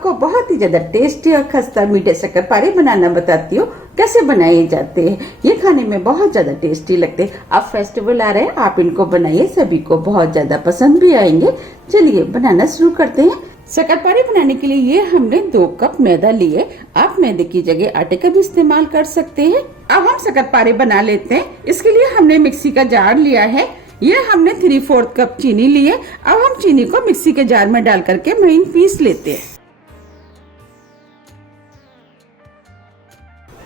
आपको बहुत ही ज्यादा टेस्टी और खस्ता मीठे शक्करपारे बनाना बताती हूँ कैसे बनाए जाते हैं। ये खाने में बहुत ज्यादा टेस्टी लगते हैं। अब फेस्टिवल आ रहे हैं, आप इनको बनाइए, सभी को बहुत ज्यादा पसंद भी आएंगे। चलिए बनाना शुरू करते हैं। शक्करपारे बनाने के लिए ये हमने 2 कप मैदा लिए। आप मैदे की जगह आटे का भी इस्तेमाल कर सकते हैं। अब हम शक्करपारे बना लेते हैं। इसके लिए हमने मिक्सी का जार लिया है। ये हमने 3/4 कप चीनी लिए। अब हम चीनी को मिक्सी के जार में डाल करके महीन पीस लेते हैं।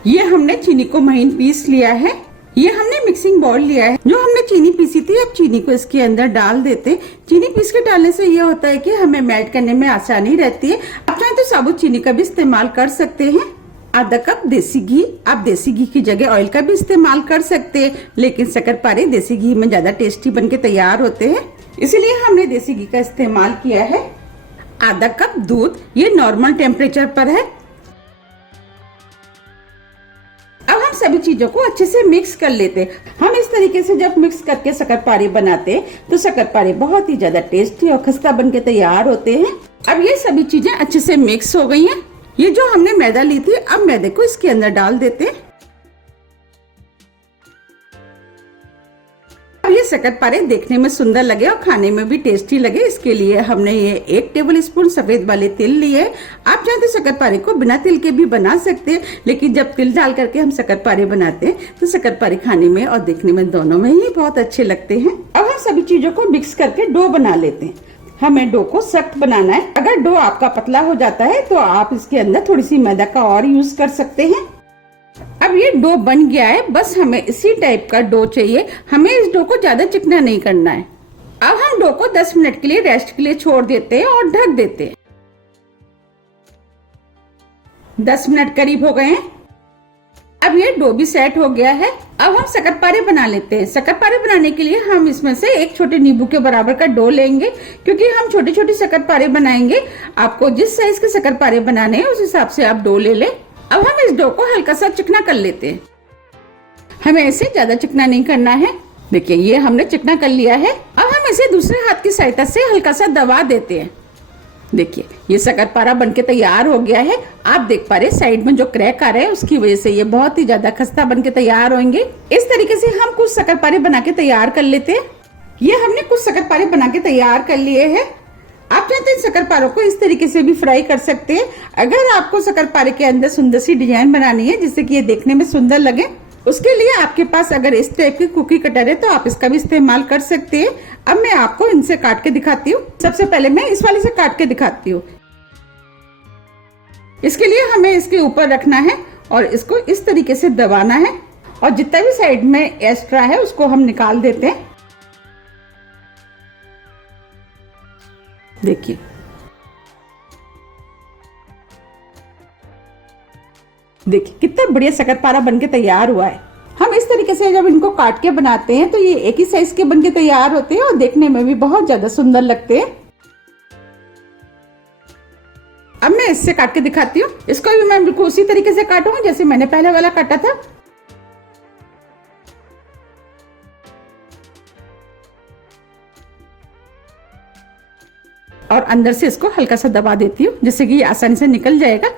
ये हमने चीनी को महीन पीस लिया है। ये हमने मिक्सिंग बाउल लिया है जो हमने चीनी पीसी थी। अब चीनी को इसके अंदर डाल देते। चीनी पीस के डालने से ये होता है कि हमें मेल्ट करने में आसानी रहती है। आप चाहे तो साबुत चीनी का भी इस्तेमाल कर सकते हैं। आधा कप देसी घी। आप देसी घी की जगह ऑयल का भी इस्तेमाल कर सकते हैं, लेकिन शक्करपारे देसी घी में ज्यादा टेस्टी बनके तैयार होते हैं, इसीलिए हमने देसी घी का इस्तेमाल किया है। आधा कप दूध, ये नॉर्मल टेम्परेचर पर है। अब हम सभी चीजों को अच्छे से मिक्स कर लेते हैं। हम इस तरीके से जब मिक्स करके शक्करपारे बनाते हैं तो शक्करपारे बहुत ही ज्यादा टेस्टी और खस्ता बनके तैयार होते हैं। अब ये सभी चीजें अच्छे से मिक्स हो गई हैं। ये जो हमने मैदा ली थी, अब मैदे को इसके अंदर डाल देते हैं। अब ये शक्करपारे देखने में सुंदर लगे और खाने में भी टेस्टी लगे, इसके लिए हमने ये 1 टेबल स्पून सफेद वाले तिल लिए। आप चाहे तो शक्करपारे को बिना तिल के भी बना सकते हैं, लेकिन जब तिल डाल करके हम शक्करपारे बनाते हैं तो शक्करपारे खाने में और देखने में दोनों में ही बहुत अच्छे लगते हैं। अब हम सभी चीजों को मिक्स करके डो बना लेते हैं। हमें डो को सख्त बनाना है। अगर डो आपका पतला हो जाता है तो आप इसके अंदर थोड़ी सी मैदा का और यूज कर सकते हैं। अब ये डो बन गया है, बस हमें इसी टाइप का डो चाहिए। हमें इस डो को ज्यादा चिकना नहीं करना है। अब हम डो को 10 मिनट के लिए रेस्ट के लिए छोड़ देते हैं और ढक देते हैं। 10 मिनट करीब हो गए हैं। अब ये डो भी सेट हो गया है। अब हम शक्करपारे बना लेते हैं। शक्करपारे बनाने के लिए हम इसमें से 1 छोटे नींबू के बराबर का डो लेंगे, क्योंकि हम छोटे छोटे शक्करपारे बनाएंगे। आपको जिस साइज के शक्करपारे बनाने हैं उस हिसाब से आप डो ले लें। अब हम इस डो को हल्का सा चिकना कर लेते हैं। हमें इसे ज्यादा चिकना नहीं करना है। देखिए ये हमने चिकना कर लिया है। अब हम इसे दूसरे हाथ की सहायता से हल्का सा दबा देते हैं। देखिए ये शक्करपारा बनके तैयार हो गया है। आप देख पा रहे साइड में जो क्रैक आ रहे हैं उसकी वजह से ये बहुत ही ज्यादा खस्ता बनके तैयार होंगे। इस तरीके से हम कुछ शक्करपारे बना के तैयार कर लेते हैं। ये हमने कुछ शक्करपारे बना के तैयार कर लिए हैं। आप चाहते हैं शक्करपारों को इस तरीके से भी फ्राई कर सकते हैं। अगर आपको शक्करपारे के अंदर सुंदर सी डिजाइन बनानी है जिससे कि ये देखने में सुंदर लगे, उसके लिए आपके पास अगर इस टाइप की कुकी कटर है तो आप इसका भी इस्तेमाल कर सकते हैं। अब मैं आपको इनसे काट के दिखाती हूँ। सबसे पहले मैं इस वाले से काट के दिखाती हूँ। इसके लिए हमें इसके ऊपर रखना है और इसको इस तरीके से दबाना है और जितना भी साइड में एक्स्ट्रा है उसको हम निकाल देते हैं। देखिए देखिए कितना बढ़िया शक्करपारा बनके तैयार हुआ है। हम इस तरीके से जब इनको काट के बनाते हैं तो ये एक ही साइज के बनके तैयार होते हैं और देखने में भी बहुत ज्यादा सुंदर लगते हैं। अब मैं इससे काट के दिखाती हूँ। इसको भी मैं बिल्कुल उसी तरीके से काटूंगी जैसे मैंने पहले वाला काटा था। और अंदर से इसको हल्का सा दबा देती हूँ जिससे कि ये आसानी से निकल जाएगा।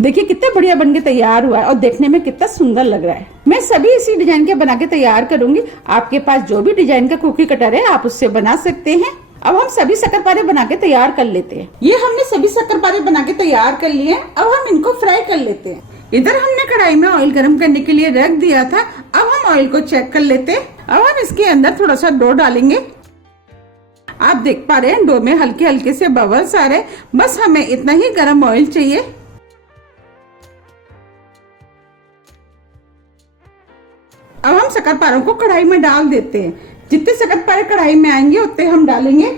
देखिए कितना बढ़िया बनके तैयार हुआ है और देखने में कितना सुंदर लग रहा है। मैं सभी इसी डिजाइन के बना के तैयार करूंगी। आपके पास जो भी डिजाइन का कुकी कटर है आप उससे बना सकते हैं। अब हम सभी शक्करपारे बना के तैयार कर लेते हैं। ये हमने सभी शक्करपारे बना के तैयार कर लिए। अब हम इनको फ्राई कर लेते हैं। इधर हमने कढ़ाई में ऑयल गर्म करने के लिए रख दिया था। अब हम ऑयल को चेक कर लेते हैं। अब हम इसके अंदर थोड़ा सा डो डालेंगे। आप देख पा रहे हैं डो में हल्के हल्के से बबल्स आ रहे हैं। बस हमें इतना ही गर्म ऑयल चाहिए। अब हम शक्करपारों को कढ़ाई में डाल देते हैं। जितने शक्करपारे कढ़ाई में आएंगे उतने हम डालेंगे।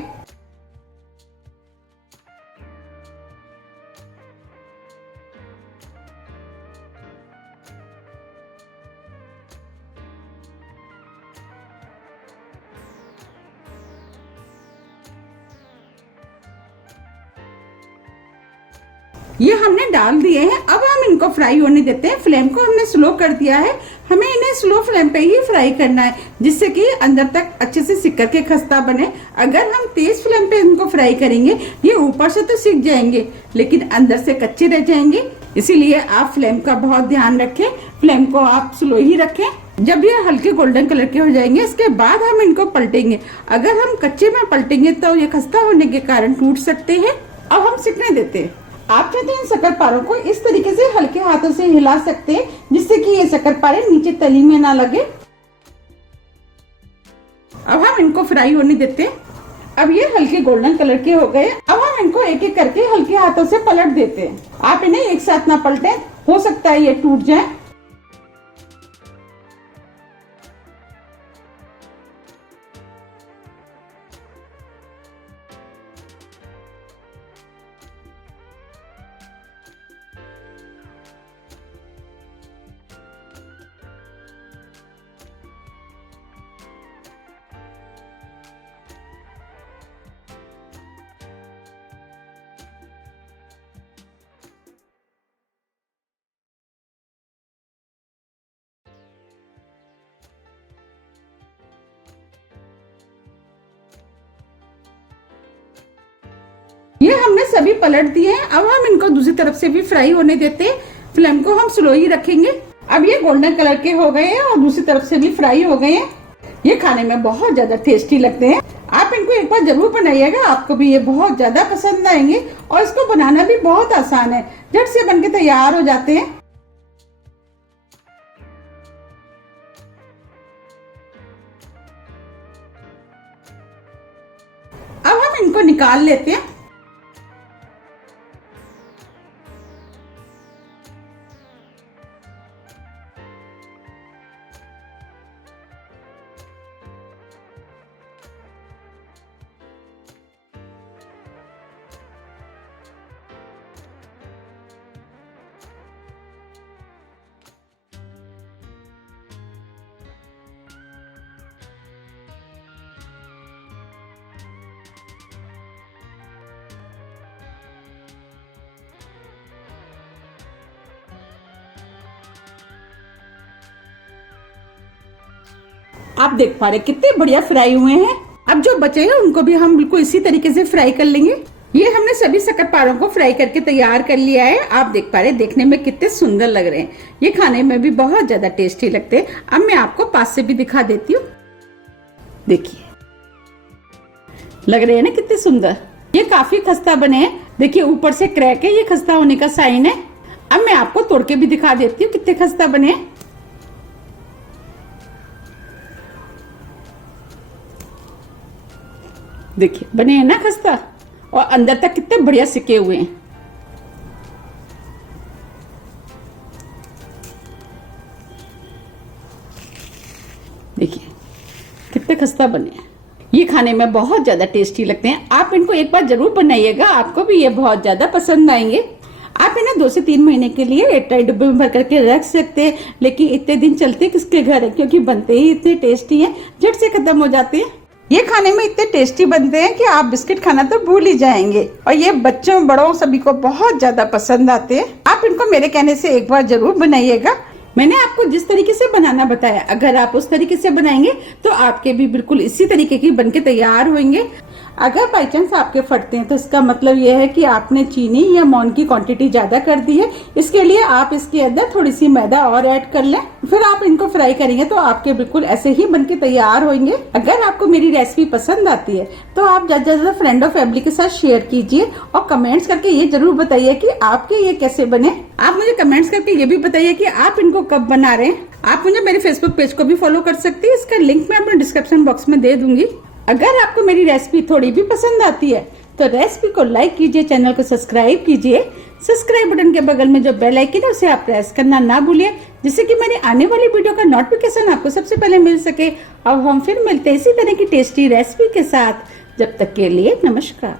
ये हमने डाल दिए हैं। अब हम इनको फ्राई होने देते हैं। फ्लेम को हमने स्लो कर दिया है। हमें इन्हें स्लो फ्लेम पे ही फ्राई करना है, जिससे कि अंदर तक अच्छे से सिक के खस्ता बने। अगर हम तेज फ्लेम पे इनको फ्राई करेंगे, ये ऊपर से तो सिक जाएंगे लेकिन अंदर से कच्चे रह जाएंगे। इसीलिए आप फ्लेम का बहुत ध्यान रखें। फ्लेम को आप स्लो ही रखें। जब ये हल्के गोल्डन कलर के हो जाएंगे, इसके बाद हम इनको पलटेंगे। अगर हम कच्चे में पलटेंगे तो ये खस्ता होने के कारण टूट सकते हैं। अब हम सिकने देते हैं। आप चाहते हैं इन शक्करपारों को इस तरीके से हल्के हाथों से हिला सकते हैं, जिससे कि ये शक्करपारे नीचे तली में ना लगे। अब हम इनको फ्राई होने देते हैं। अब ये हल्के गोल्डन कलर के हो गए। अब हम इनको एक एक करके हल्के हाथों से पलट देते हैं। आप इन्हें एक साथ ना पलटें, हो सकता है ये टूट जाए। ये हमने सभी पलट दिए हैं। अब हम इनको दूसरी तरफ से भी फ्राई होने देते हैं। फ्लेम को हम स्लो ही रखेंगे। अब ये गोल्डन कलर के हो गए हैं और दूसरी तरफ से भी फ्राई हो गए हैं। ये खाने में बहुत ज्यादा टेस्टी लगते हैं। आप इनको एक बार जरूर बनाइएगा, आपको भी ये बहुत ज्यादा पसंद आएंगे। और इसको बनाना भी बहुत आसान है, झट से बनके तैयार हो जाते हैं। अब हम इनको निकाल लेते हैं। आप देख पा रहे कितने बढ़िया फ्राई हुए हैं। अब जो बचे हैं उनको भी हम बिल्कुल इसी तरीके से फ्राई कर लेंगे। ये हमने सभी शक्करपारों को फ्राई करके तैयार कर लिया है। आप देख पा रहे देखने में कितने सुंदर लग रहे हैं। ये खाने में भी बहुत ज्यादा टेस्टी लगते हैं। अब मैं आपको पास से भी दिखा देती हूँ। देखिए लग रहे हैं ना कितने सुंदर। ये काफी खस्ता बने हैं। देखिए ऊपर से क्रैक है, ये खस्ता होने का साइन है। अब मैं आपको तोड़ के भी दिखा देती हूँ कितने खस्ता बने हैं। देखिए बने हैं ना खस्ता, और अंदर तक कितने बढ़िया सिके हुए हैं। देखिए कितने खस्ता बने हैं। ये खाने में बहुत ज्यादा टेस्टी लगते हैं। आप इनको एक बार जरूर बनाइएगा, आपको भी ये बहुत ज्यादा पसंद आएंगे। आप इन्हें 2 से 3 महीने के लिए एयरटाइट डिब्बे में भर करके रख सकते हैं। लेकिन इतने दिन चलते किसके घर है, क्योंकि बनते ही इतने टेस्टी हैं, झट से खत्म हो जाते हैं। ये खाने में इतने टेस्टी बनते हैं कि आप बिस्किट खाना तो भूल ही जाएंगे। और ये बच्चों बड़ों सभी को बहुत ज्यादा पसंद आते हैं। आप इनको मेरे कहने से एक बार जरूर बनाइएगा। मैंने आपको जिस तरीके से बनाना बताया, अगर आप उस तरीके से बनाएंगे तो आपके भी बिल्कुल इसी तरीके की बनके तैयार होंगे। अगर बाई चांस आपके फटते हैं तो इसका मतलब यह है कि आपने चीनी या मोन की क्वांटिटी ज्यादा कर दी है। इसके लिए आप इसके अंदर थोड़ी सी मैदा और ऐड कर लें, फिर आप इनको फ्राई करेंगे तो आपके बिल्कुल ऐसे ही बनके तैयार होंगे। अगर आपको मेरी रेसिपी पसंद आती है तो आप ज्यादा से ज्यादा फ्रेंड और फैमिली के साथ शेयर कीजिए और कमेंट्स करके ये जरूर बताइए कि आपके ये कैसे बने। आप मुझे कमेंट्स करके ये भी बताइए कि आप इनको कब बना रहे हैं। आप मुझे मेरे फेसबुक पेज को भी फॉलो कर सकती है, इसका लिंक मैं अपने डिस्क्रिप्शन बॉक्स में दे दूंगी। अगर आपको मेरी रेसिपी थोड़ी भी पसंद आती है तो रेसिपी को लाइक कीजिए, चैनल को सब्सक्राइब कीजिए। सब्सक्राइब बटन के बगल में जो बेल आइकन है उसे आप प्रेस करना ना भूलिए, जिससे कि मेरी आने वाली वीडियो का नोटिफिकेशन आपको सबसे पहले मिल सके। अब हम फिर मिलते हैं इसी तरह की टेस्टी रेसिपी के साथ। जब तक के लिए नमस्कार।